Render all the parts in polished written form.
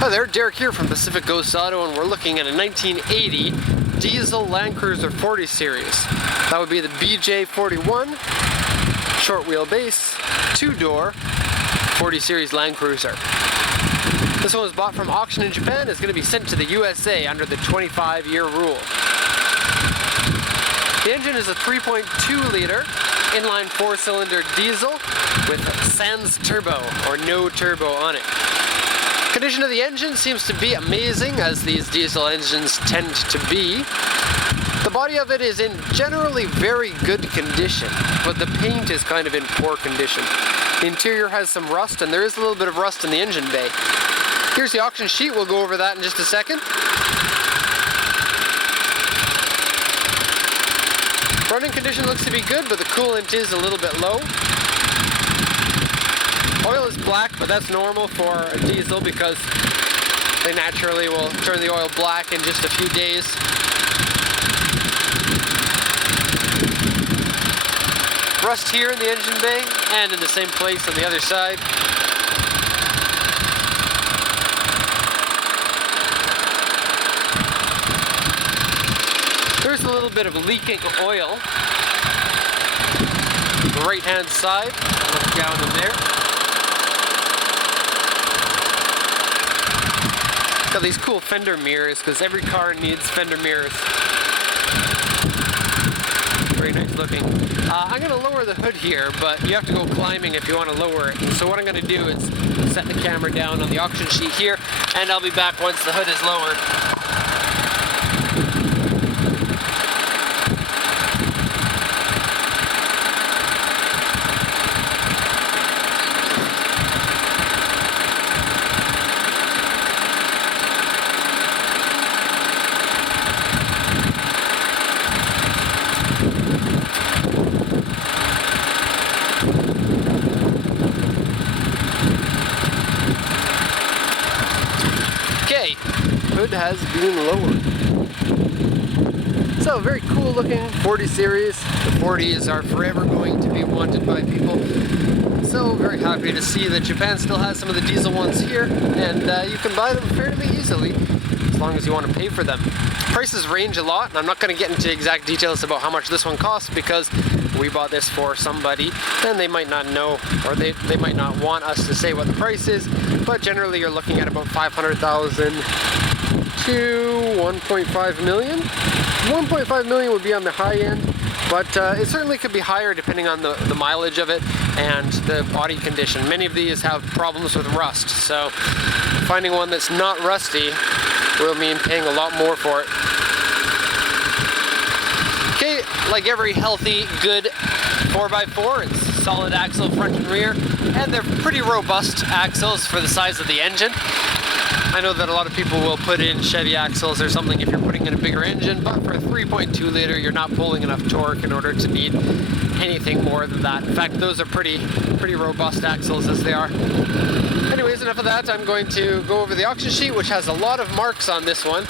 Hi there, Derek here from Pacific Ghost Auto, and we're looking at a 1980 diesel Land Cruiser 40 series. That would be the BJ41, short wheelbase, 2-door, 40 series Land Cruiser. This one was bought from auction in Japan. It's going to be sent to the USA under the 25-year rule. The engine is a 3.2 liter inline 4-cylinder diesel with sans turbo or no turbo on it. Condition of the engine seems to be amazing, as these diesel engines tend to be. The body of it is in generally very good condition, but the paint is kind of in poor condition. The interior has some rust, and there is a little bit of rust in the engine bay. Here's the auction sheet. We'll go over that in just a second. Running condition looks to be good, but the coolant is a little bit low. Oil is black, but that's normal for a diesel because they naturally will turn the oil black in just a few days. Rust here in the engine bay and in the same place on the other side. There's a little bit of leaking oil. The right-hand side, look down in there. Got these cool fender mirrors because every car needs fender mirrors. Very nice looking. I'm going to lower the hood here, but you have to go climbing if you want to lower it. So what I'm going to do is set the camera down on the auction sheet here, and I'll be back once the hood is lowered. Okay, hood has been lowered. So, very cool looking 40 series. The 40s are forever going to be wanted by people. So, very happy to see that Japan still has some of the diesel ones here, and you can buy them fairly easily as long as you want to pay for them. Prices range a lot, and I'm not going to get into exact details about how much this one costs because we bought this for somebody and they might not know, or they might not want us to say what the price is, but generally you're looking at about 500,000 to 1.5 million. 1.5 million would be on the high end, but it certainly could be higher depending on the mileage of it and the body condition. Many of these have problems with rust, so finding one that's not rusty will mean paying a lot more for it. Okay, like every healthy, good 4x4, it's solid axle front and rear, and they're pretty robust axles for the size of the engine. I know that a lot of people will put in Chevy axles or something if you're putting in a bigger engine, but for a 3.2 liter, you're not pulling enough torque in order to need anything more than that. In fact, those are pretty robust axles as they are. Anyways, enough of that. I'm going to go over the auction sheet, which has a lot of marks on this one,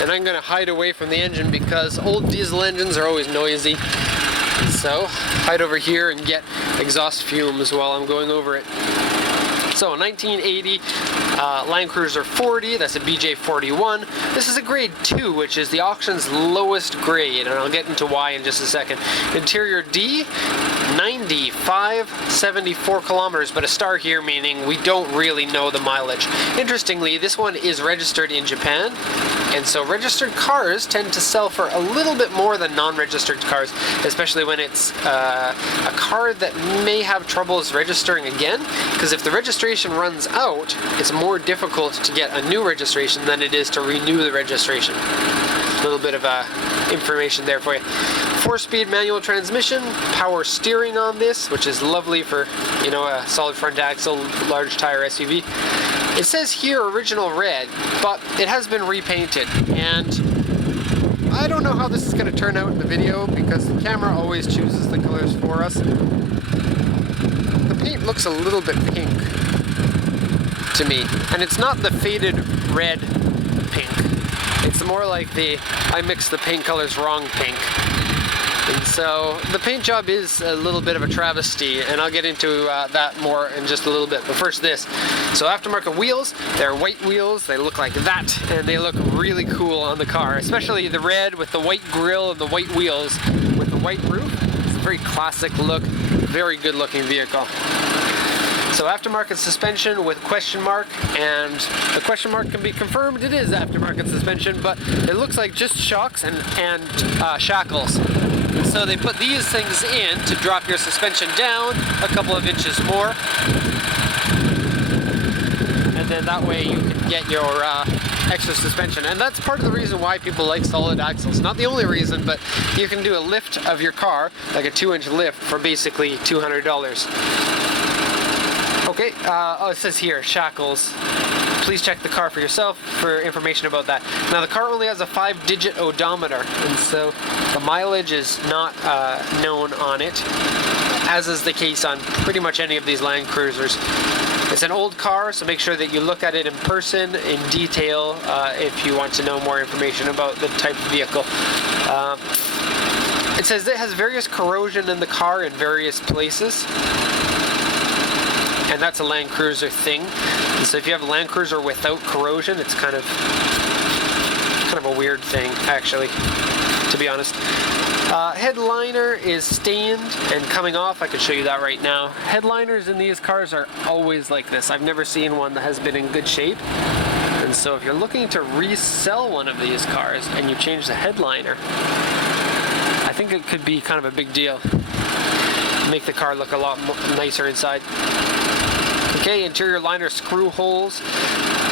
and I'm going to hide away from the engine because old diesel engines are always noisy. So, hide over here and get exhaust fumes while I'm going over it. So, a 1980 Land Cruiser 40, that's a BJ41. This is a grade 2, which is the auction's lowest grade, and I'll get into why in just a second. Interior D, 94 kilometers, but a star here meaning we don't really know the mileage. Interestingly, this one is registered in Japan, and so registered cars tend to sell for a little bit more than non-registered cars, especially when it's a car that may have troubles registering again, because if the registration runs out, it's more difficult to get a new registration than it is to renew the registration. A little bit of information there for you. 4-speed manual transmission, power steering on this, which is lovely for, you know, a solid front axle, large tire SUV. It says here original red, but it has been repainted, and I don't know how this is going to turn out in the video because the camera always chooses the colors for us. The paint looks a little bit pink to me, and it's not the faded red pink. It's more like the I mixed the paint colors wrong pink. And so the paint job is a little bit of a travesty, and I'll get into that more in just a little bit. But first this. So aftermarket wheels, they're white wheels, they look like that, and they look really cool on the car, especially the red with the white grille and the white wheels with the white roof. It's a very classic look, very good looking vehicle. So aftermarket suspension with question mark, and the question mark can be confirmed it is aftermarket suspension, but it looks like just shocks and shackles. So they put these things in to drop your suspension down a couple of inches more, and then that way you can get your extra suspension. And that's part of the reason why people like solid axles. Not the only reason, but you can do a lift of your car, like a 2-inch lift, for basically $200. Okay, oh, it says here, shackles. Please check the car for yourself for information about that. Now the car only has a 5-digit odometer, and so the mileage is not known on it, as is the case on pretty much any of these Land Cruisers. It's an old car, so make sure that you look at it in person, in detail, if you want to know more information about the type of vehicle. It says it has various corrosion in the car in various places. And that's a Land Cruiser thing. And so if you have a Land Cruiser without corrosion, it's kind of a weird thing, actually, to be honest. Headliner is stained and coming off. I can show you that right now. Headliners in these cars are always like this. I've never seen one that has been in good shape. And so if you're looking to resell one of these cars and you change the headliner, I think it could be kind of a big deal. Make the car look a lot nicer inside. Okay, interior liner screw holes,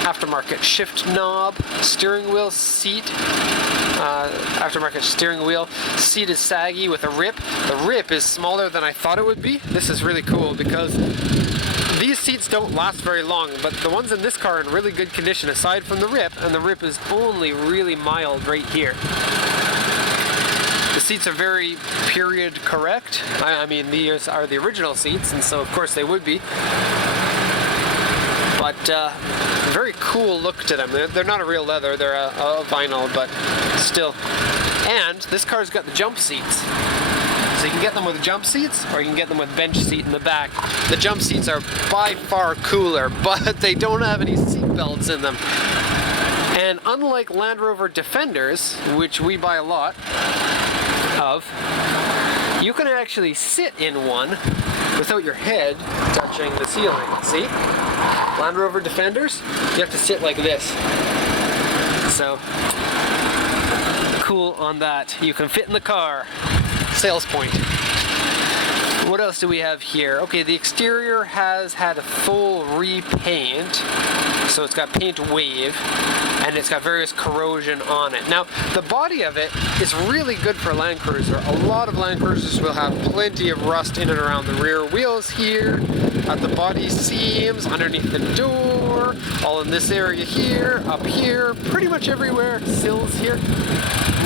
aftermarket shift knob, steering wheel seat, aftermarket steering wheel. Seat is saggy with a rip. The rip is smaller than I thought it would be. This is really cool because these seats don't last very long, but the ones in this car are in really good condition aside from the rip, and the rip is only really mild right here. The seats are very period correct. I mean, these are the original seats, and so of course they would be. But very cool look to them. They're not a real leather, they're a vinyl, but still. And this car's got the jump seats. So you can get them with jump seats, or you can get them with bench seat in the back. The jump seats are by far cooler, but they don't have any seat belts in them. And unlike Land Rover Defenders, which we buy a lot of, you can actually sit in one without your head touching the ceiling. See? Land Rover Defenders, you have to sit like this. So, cool on that. You can fit in the car. Sales point. What else do we have here? Okay, the exterior has had a full repaint. So it's got paint wave, and it's got various corrosion on it. Now, the body of it is really good for a Land Cruiser. A lot of Land Cruisers will have plenty of rust in and around the rear wheels here, at the body seams, underneath the door, all in this area here, up here, pretty much everywhere, sills here.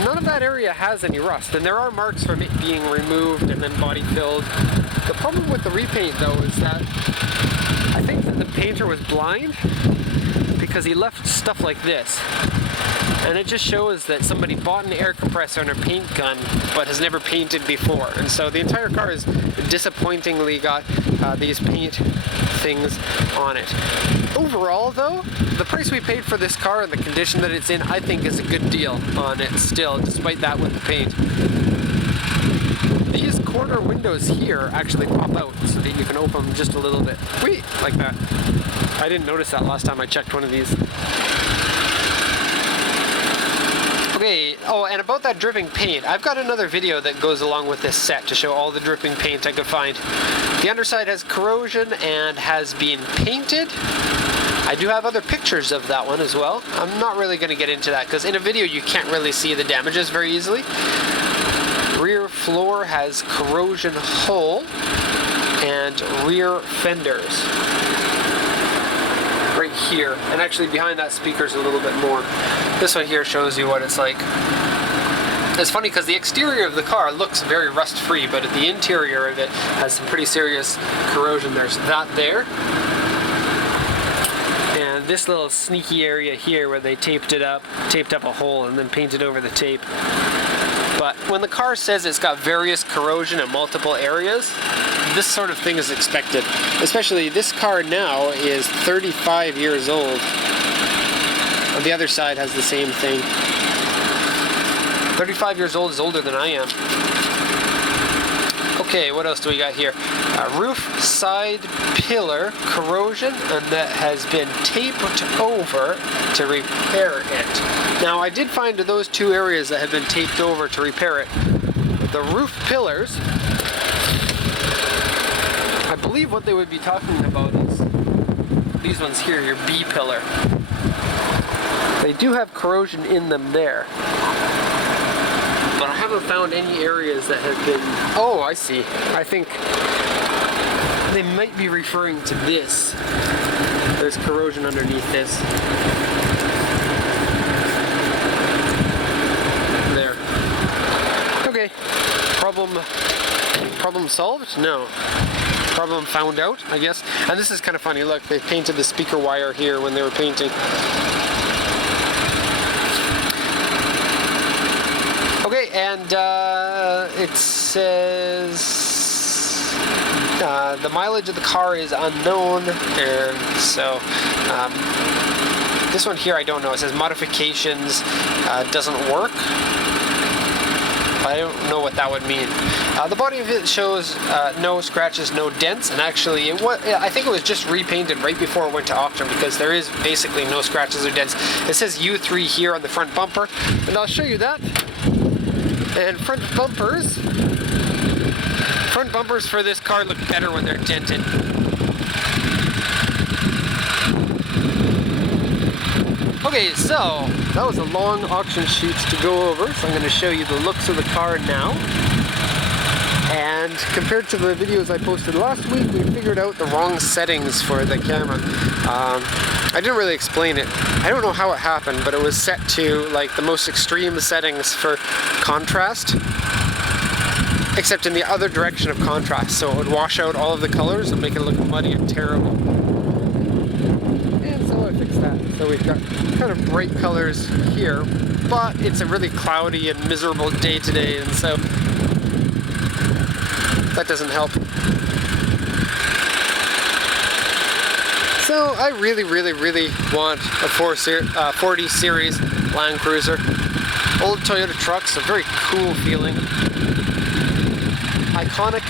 None of that area has any rust, and there are marks from it being removed and then body filled. The problem with the repaint, though, is that I think that the painter was blind, because he left stuff like this, and it just shows that somebody bought an air compressor and a paint gun but has never painted before, and so the entire car has disappointingly got these paint things on it. Overall though, the price we paid for this car and the condition that it's in, I think is a good deal on it still, despite that with the paint. These corner windows here actually pop out so that you can open them just a little bit. Whee! Like that. I didn't notice that last time I checked one of these. Okay, oh, and about that dripping paint, I've got another video that goes along with this set to show all the dripping paint I could find. The underside has corrosion and has been painted. I do have other pictures of that one as well. I'm not really going to get into that because in a video you can't really see the damages very easily. Rear floor has corrosion hole and rear fenders right here, and actually behind that speaker's a little bit more. This one here shows you what it's like. It's funny because the exterior of the car looks very rust free, but the interior of it has some pretty serious corrosion. There's that there, and this little sneaky area here where they taped up a hole and then painted over the tape. But when the car says it's got various corrosion in multiple areas, this sort of thing is expected. Especially this car now is 35 years old. The other side has the same thing. 35 years old is older than I am. Okay, what else do we got here? Roof side pillar corrosion, and that has been taped over to repair it. Now, I did find those two areas that have been taped over to repair it. The roof pillars, I believe what they would be talking about is these ones here, your B pillar. They do have corrosion in them there. But I haven't found any areas that have been... Oh, I see. I think they might be referring to this. There's corrosion underneath this. There. Okay. Problem solved? No. Problem found out, I guess. And this is kind of funny. Look, they painted the speaker wire here when they were painting. Okay, and it says the mileage of the car is unknown, and so this one here I don't know. It says modifications doesn't work. I don't know what that would mean. The body of it shows no scratches, no dents, and actually I think it was just repainted right before it went to auction, because there is basically no scratches or dents. It says U3 here on the front bumper, and I'll show you that. And front bumpers for this car look better when they're tinted. Okay, so that was a long auction sheet to go over, so I'm going to show you the looks of the car now. And compared to the videos I posted last week, we figured out the wrong settings for the camera. I didn't really explain it. I don't know how it happened, but it was set to like the most extreme settings for contrast, except in the other direction of contrast, so it would wash out all of the colors and make it look muddy and terrible. And so I fixed that. So we've got kind of bright colors here, but it's a really cloudy and miserable day today, and so that doesn't help. So I really want a 40 series Land Cruiser. Old Toyota trucks, a very cool feeling. Iconic.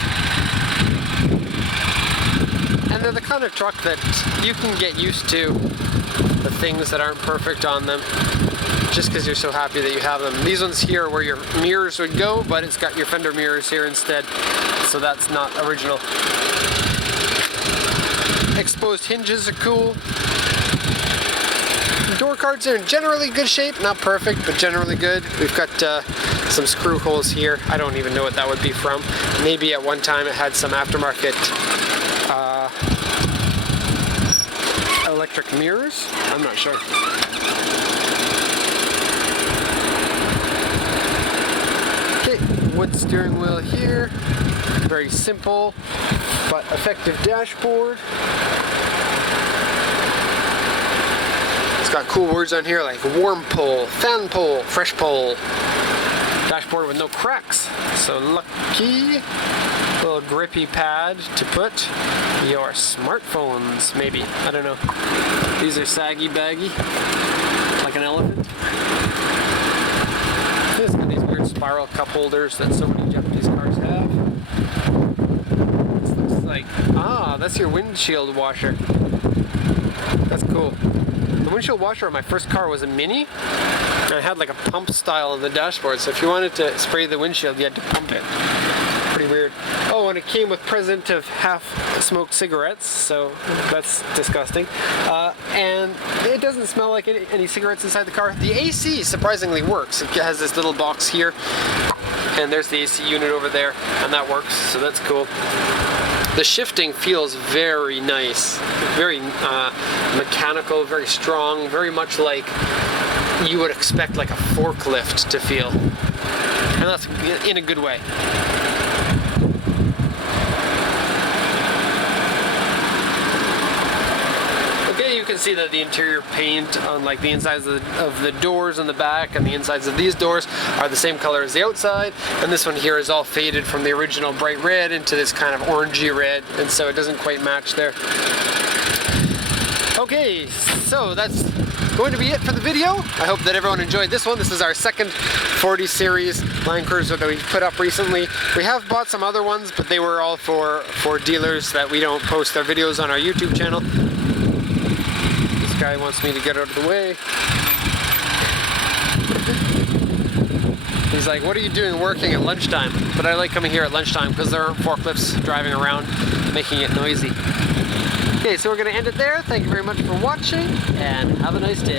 And they're the kind of truck that you can get used to the things that aren't perfect on them, just because you're so happy that you have them. These ones here are where your mirrors would go, but it's got your fender mirrors here instead, so that's not original. Exposed hinges are cool. Door cards are in generally good shape, not perfect, but generally good. We've got some screw holes here. I don't even know what that would be from. Maybe at one time it had some aftermarket electric mirrors. I'm not sure. Okay, wood steering wheel here. Very simple but effective dashboard. It's got cool words on here like warm pull, fan pull, fresh pull. Dashboard with no cracks, so lucky. Little grippy pad to put your smartphones, maybe. I don't know. These are saggy baggy, like an elephant. It's got these weird spiral cup holders that so many Japanese cars have. This looks like, that's your windshield washer. That's cool. The windshield washer on my first car was a Mini, and it had like a pump style on the dashboard, so if you wanted to spray the windshield, you had to pump it. Pretty weird. Oh, and it came with present of half-smoked cigarettes, so that's disgusting. And it doesn't smell like any cigarettes inside the car. The AC surprisingly works. It has this little box here, and there's the AC unit over there, and that works, so that's cool. The shifting feels very nice, very mechanical, very strong, very much like you would expect like a forklift to feel. And that's in a good way. Okay, you can see that the interior paint on like the insides of the doors in the back and the insides of these doors are the same color as the outside, and this one here is all faded from the original bright red into this kind of orangey red, and so it doesn't quite match there. Okay, so that's going to be it for the video. I hope that everyone enjoyed this one. This is our second 40 series Land Cruiser that we put up recently. We have bought some other ones, but they were all for dealers that we don't post their videos on our YouTube channel. This guy wants me to get out of the way. He's like, what are you doing working at lunchtime? But I like coming here at lunchtime because there aren't forklifts driving around making it noisy. Okay, so we're going to end it there. Thank you very much for watching, and have a nice day.